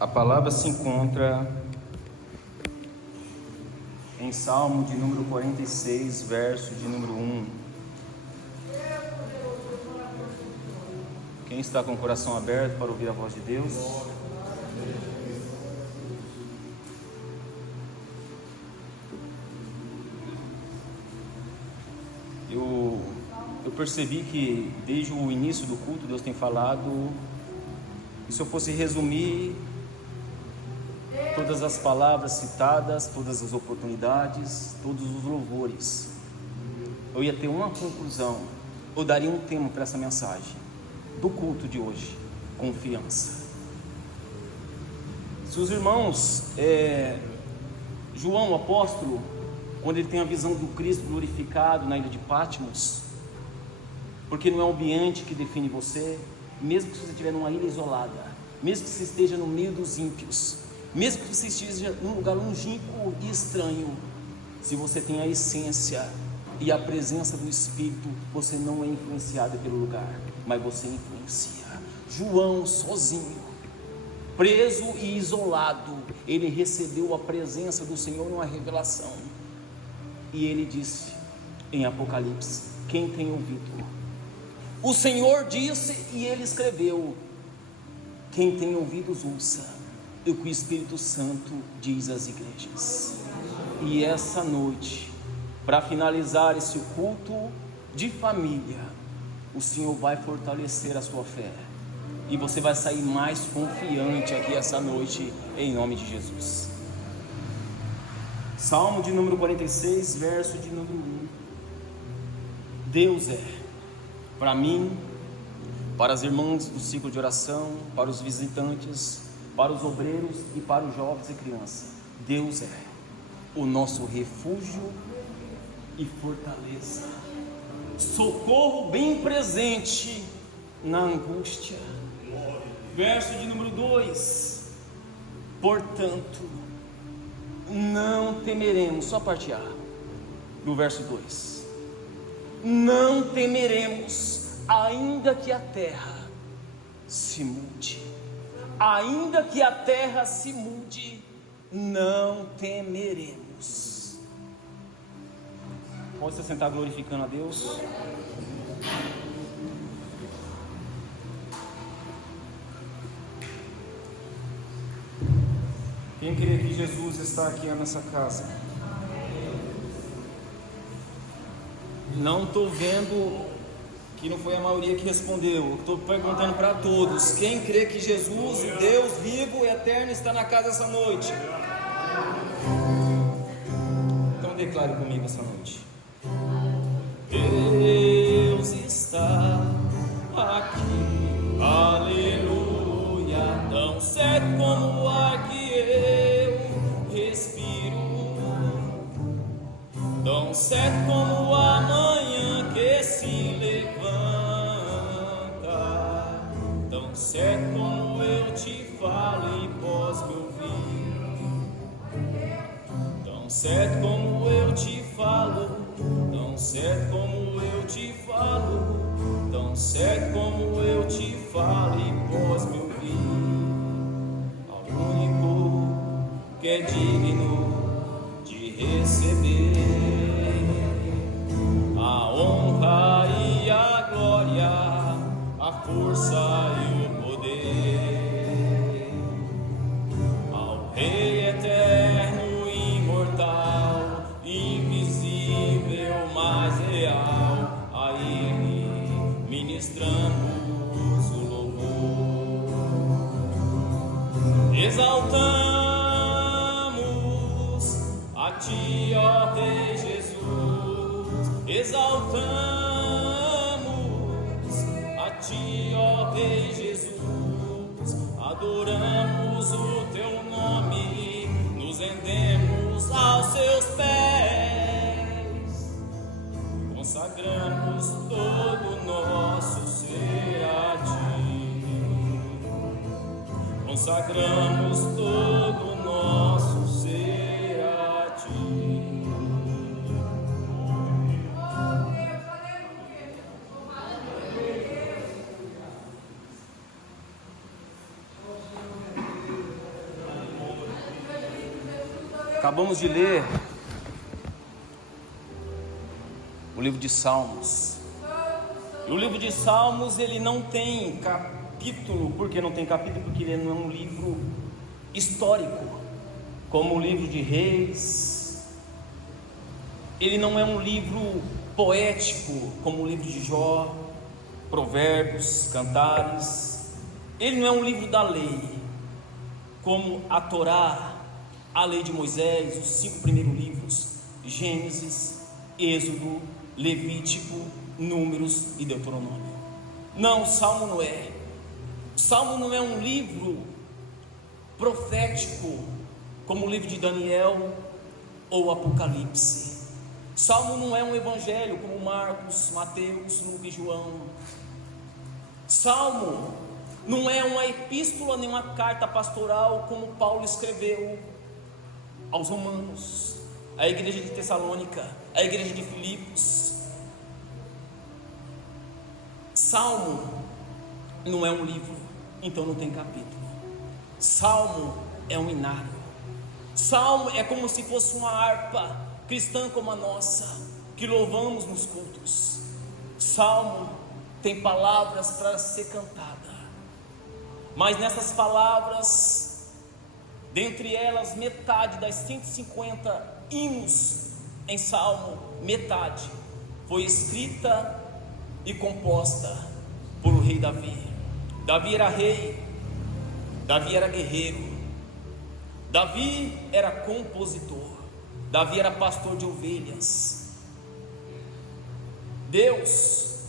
A palavra se encontra em Salmo de número 46, verso de número 1. Quem está com o coração aberto para ouvir a voz de Deus? Eu percebi que desde o início do culto Deus tem falado, e se eu fosse resumir todas as palavras citadas, todas as oportunidades, todos os louvores, eu ia ter uma conclusão, eu daria um tema para essa mensagem do culto de hoje: confiança. Se os irmãos, João, o apóstolo, quando ele tem a visão do Cristo glorificado na ilha de Patmos, porque não é o ambiente que define você, mesmo que você estiver numa ilha isolada, mesmo que você esteja no meio dos ímpios, mesmo que você esteja num lugar longínquo e estranho, se você tem a essência e a presença do Espírito, você não é influenciado pelo lugar, mas você influencia. João, sozinho, preso e isolado, ele recebeu a presença do Senhor numa revelação, e ele disse em Apocalipse: quem tem ouvido? O Senhor disse e ele escreveu: quem tem ouvidos ouça o que o Espírito Santo diz às igrejas. E essa noite, para finalizar esse culto de família, o Senhor vai fortalecer a sua fé, e você vai sair mais confiante aqui essa noite, em nome de Jesus. Salmo de número 46, verso de número 1. Deus é, para mim, para as irmãs do ciclo de oração, para os visitantes, para os obreiros e para os jovens e crianças, Deus é o nosso refúgio e fortaleza, socorro bem presente na angústia. Verso de número 2: portanto, não temeremos, só parte A do verso 2, não temeremos, ainda que a terra se mude, ainda que a terra se mude, não temeremos. Pode se sentar glorificando a Deus. Quem crê que Jesus está aqui nessa casa? Não estou vendo que não foi a maioria que respondeu. Estou perguntando para todos: quem crê que Jesus, o Deus vivo e eterno, está na casa essa noite? Então declare comigo essa noite: Deus está aqui, aleluia. Tão certo como o ar que eu respiro, tão certo como a manhã que se levanta, tão certo como eu te falo e posso me ouvir, tão certo como eu te falo, tão certo como eu te falo, tão certo como eu te falo e posso me ouvir. Ao único que é digno de receber a honra e a glória, a força e o poder, ao Rei eterno, imortal, invisível, mais real, a Ele ministramos o louvor. Exaltamos a Ti, ó Rei Jesus, exaltamos a Ti, ó Rei Jesus, adoramos o Teu nome, nos rendemos aos Seus pés, consagramos todo o nosso ser a Ti, consagramos todo o nosso ser a Ti. Acabamos de ler o livro de Salmos. E o livro de Salmos, ele não tem capítulo. Por que não tem capítulo? Porque ele não é um livro histórico, como o livro de Reis. Ele não é um livro poético, como o livro de Jó, Provérbios, Cantares. Ele não é um livro da lei, como a Torá, a lei de Moisés, os 5 primeiros livros, Gênesis, Êxodo, Levítico, Números e Deuteronômio. Não, o Salmo não é. O Salmo não é um livro profético, como o livro de Daniel ou Apocalipse. O Salmo não é um evangelho, como Marcos, Mateus, Lucas e João. Salmo não é uma epístola nem uma carta pastoral, como Paulo escreveu aos romanos, à igreja de Tessalônica, à igreja de Filipos. Salmo não é um livro, então não tem capítulo. Salmo é um inário. Salmo é como se fosse uma harpa cristã como a nossa, que louvamos nos cultos. Salmo tem palavras para ser cantada, mas nessas palavras, dentre elas, metade das 150 hinos em Salmo, metade foi escrita e composta por o rei Davi. Davi era rei, Davi era guerreiro, Davi era compositor, Davi era pastor de ovelhas. Deus,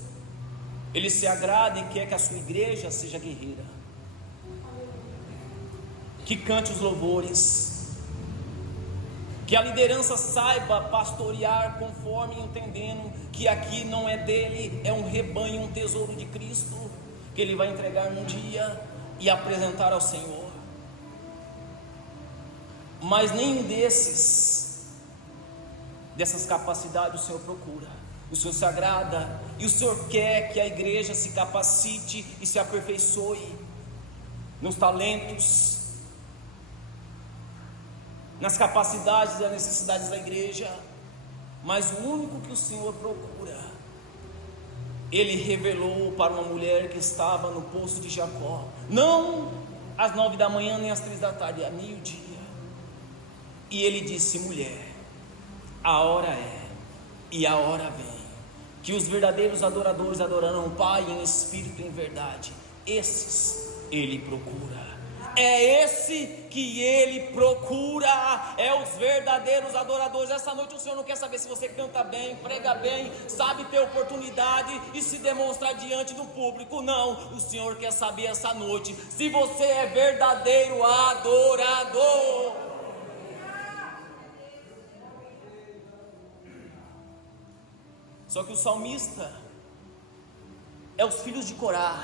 Ele se agrada e quer que a sua igreja seja guerreira, que cante os louvores, que a liderança saiba pastorear conforme entendendo que aqui não é dele, é um rebanho, um tesouro de Cristo, que ele vai entregar num dia e apresentar ao Senhor. Mas nenhum dessas capacidades o Senhor procura. O Senhor se agrada e o Senhor quer que a igreja se capacite e se aperfeiçoe nos talentos, nas capacidades e nas necessidades da igreja. Mas o único que o Senhor procura, Ele revelou para uma mulher que estava no poço de Jacó, não às 9 da manhã nem às 3 da tarde, a meio-dia. E Ele disse: mulher, a hora é e a hora vem, que os verdadeiros adoradores adorarão o Pai em espírito e em verdade. Esses Ele procura. É esse que Ele procura, é os verdadeiros adoradores. Essa noite o Senhor não quer saber se você canta bem, prega bem, sabe ter oportunidade e se demonstrar diante do público. Não, o Senhor quer saber essa noite se você é verdadeiro adorador. Só que o salmista é os filhos de Corá,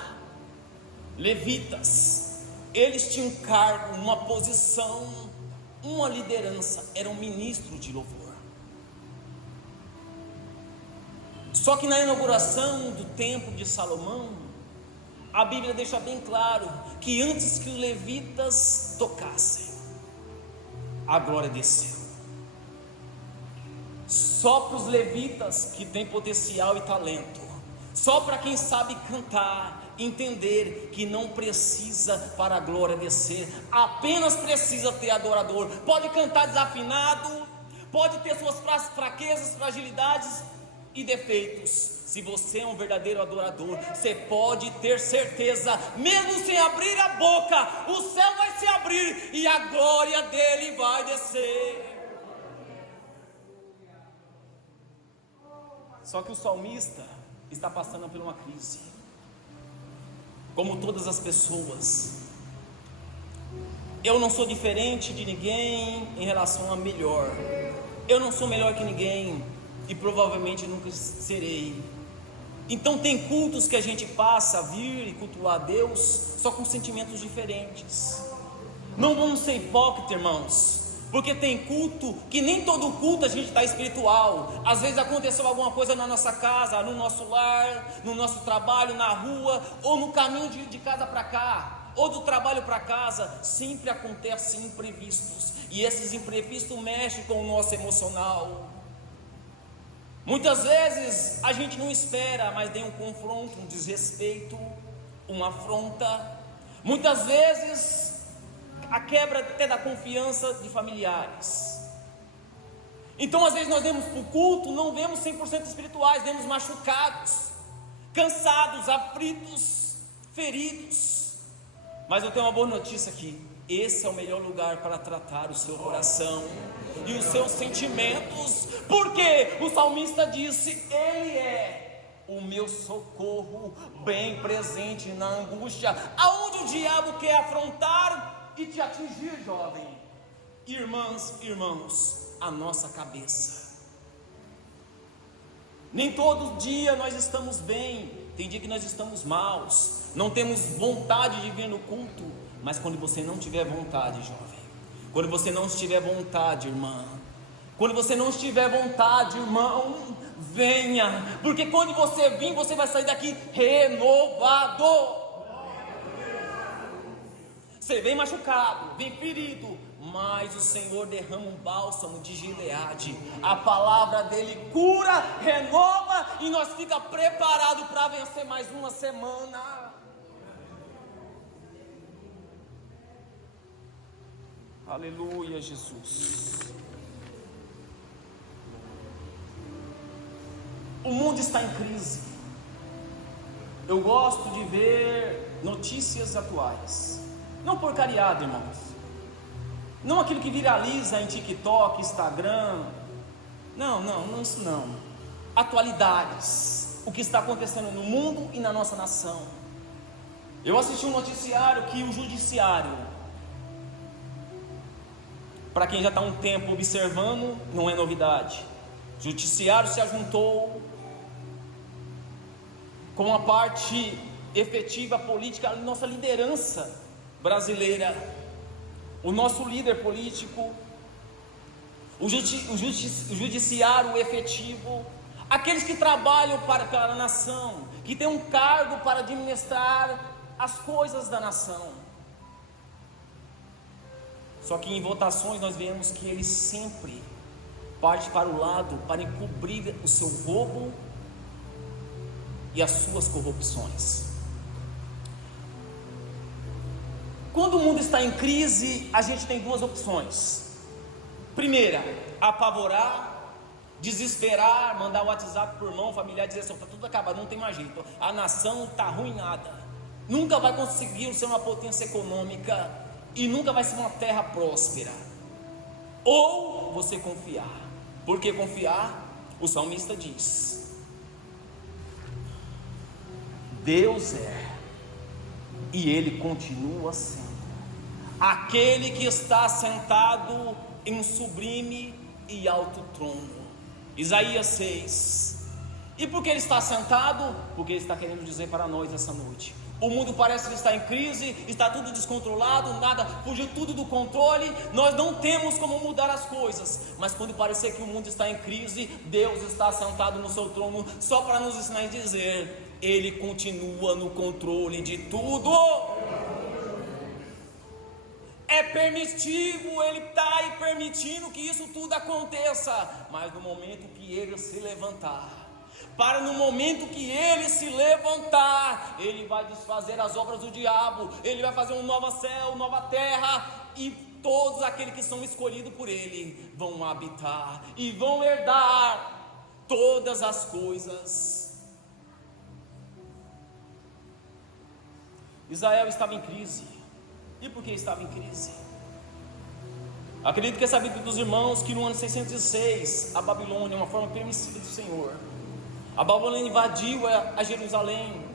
levitas. Eles tinham um cargo, uma posição, uma liderança, eram ministros de louvor. Só que na inauguração do templo de Salomão, a Bíblia deixa bem claro que antes que os levitas tocassem, a glória desceu. Só para os levitas que têm potencial e talento, só para quem sabe cantar, entender que não precisa para a glória descer, apenas precisa ter adorador. Pode cantar desafinado, pode ter suas fraquezas, fragilidades e defeitos. Se você é um verdadeiro adorador, você pode ter certeza, mesmo sem abrir a boca, o céu vai se abrir e a glória dele vai descer. Só que o salmista está passando por uma crise, como todas as pessoas. Eu não sou diferente de ninguém em relação a melhor. Eu não sou melhor que ninguém e provavelmente nunca serei. Então tem cultos que a gente passa a vir e cultuar a Deus só com sentimentos diferentes. Não vamos ser hipócritas, irmãos, porque tem culto que nem todo culto a gente está espiritual. Às vezes aconteceu alguma coisa na nossa casa, no nosso lar, no nosso trabalho, na rua ou no caminho de casa para cá. ou do trabalho para casa, sempre acontecem imprevistos, e esses imprevistos mexem com o nosso emocional. Muitas vezes a gente não espera, mas tem um confronto, um desrespeito, uma afronta. Muitas vezes a quebra até da confiança de familiares. Então às vezes nós vemos para o culto, não vemos 100% espirituais, vemos machucados, cansados, aflitos, feridos. Mas eu tenho uma boa notícia aqui: esse é o melhor lugar para tratar o seu coração e os seus sentimentos, porque o salmista disse: Ele é o meu socorro, bem presente na angústia. Aonde o diabo quer afrontar e te atingir, jovem, irmãs, irmãos, a nossa cabeça. Nem todo dia nós estamos bem, tem dia que nós estamos maus, não temos vontade de vir no culto. Mas quando você não tiver vontade, jovem, quando você não estiver vontade, irmã, quando você não estiver vontade, irmão, venha, porque quando você vir, você vai sair daqui renovado. Você vem machucado, vem ferido, mas o Senhor derrama um bálsamo de Gileade. A palavra dele cura, renova, e nós fica preparado para vencer mais uma semana. Aleluia, Jesus. O mundo está em crise. Eu gosto de ver notícias atuais, não porcariada, irmãos, não aquilo que viraliza em TikTok, Instagram. Não, isso não. Atualidades, o que está acontecendo no mundo e na nossa nação. Eu assisti um noticiário que o judiciário, para quem já está um tempo observando, não é novidade. O judiciário se ajuntou com a parte efetiva política, a nossa liderança brasileira, o nosso líder político, o judiciário efetivo, aqueles que trabalham para a nação, que têm um cargo para administrar as coisas da nação. Só que em votações nós vemos que ele sempre parte para o lado para encobrir o seu roubo e as suas corrupções. Quando o mundo está em crise, a gente tem duas opções. Primeira, apavorar, desesperar, mandar o WhatsApp para o irmão, familiar, dizer assim: está tudo acabado, não tem mais jeito, a nação está arruinada, nunca vai conseguir ser uma potência econômica e nunca vai ser uma terra próspera. Ou você confiar. Por que confiar? O salmista diz: Deus é, e Ele continua sendo, aquele que está sentado em sublime e alto trono. Isaías 6. E por que Ele está sentado? Porque Ele está querendo dizer para nós essa noite: o mundo parece que está em crise, está tudo descontrolado, nada, fugiu tudo do controle, nós não temos como mudar as coisas. Mas quando parecer que o mundo está em crise, Deus está sentado no seu trono, só para nos ensinar e dizer: Ele continua no controle de tudo. É permitivo, Ele está aí permitindo que isso tudo aconteça, mas no momento que Ele se levantar, no momento que Ele se levantar, Ele vai desfazer as obras do diabo, Ele vai fazer um novo céu, nova terra, e todos aqueles que são escolhidos por Ele vão habitar e vão herdar todas as coisas. Israel estava em crise. E por que estava em crise? Acredito que é sabido dos irmãos que no ano 606, a Babilônia, uma forma permissiva do Senhor, a Babilônia invadiu a Jerusalém.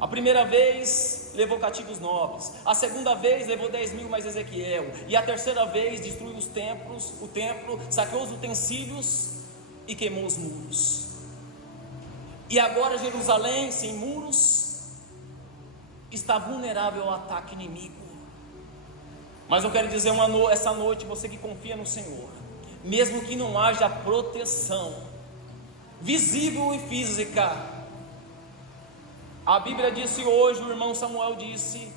A primeira vez levou cativos nobres, a segunda vez levou 10.000 mais Ezequiel, e a terceira vez destruiu o templo, saqueou os utensílios e queimou os muros. E agora Jerusalém, sem muros, está vulnerável ao ataque inimigo. Mas eu quero dizer essa noite, você que confia no Senhor, mesmo que não haja proteção visível e física, a Bíblia disse hoje, o irmão Samuel disse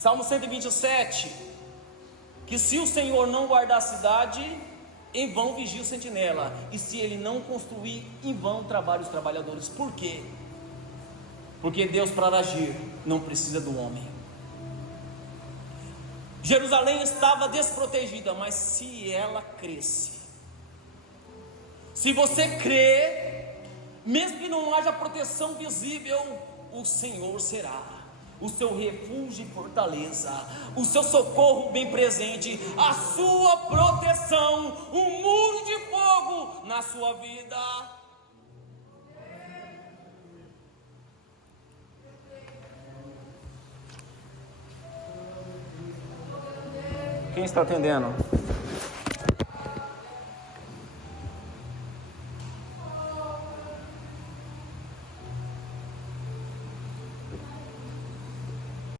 Salmo 127, que se o Senhor não guardar a cidade, em vão vigia o sentinela, e se ele não construir, em vão trabalham os trabalhadores. Por quê? Porque Deus, para agir, não precisa do homem. Jerusalém estava desprotegida, mas se ela cresce, se você crê, mesmo que não haja proteção visível, o Senhor será o seu refúgio e fortaleza, o seu socorro bem presente, a sua proteção, um muro de fogo na sua vida. Quem está atendendo?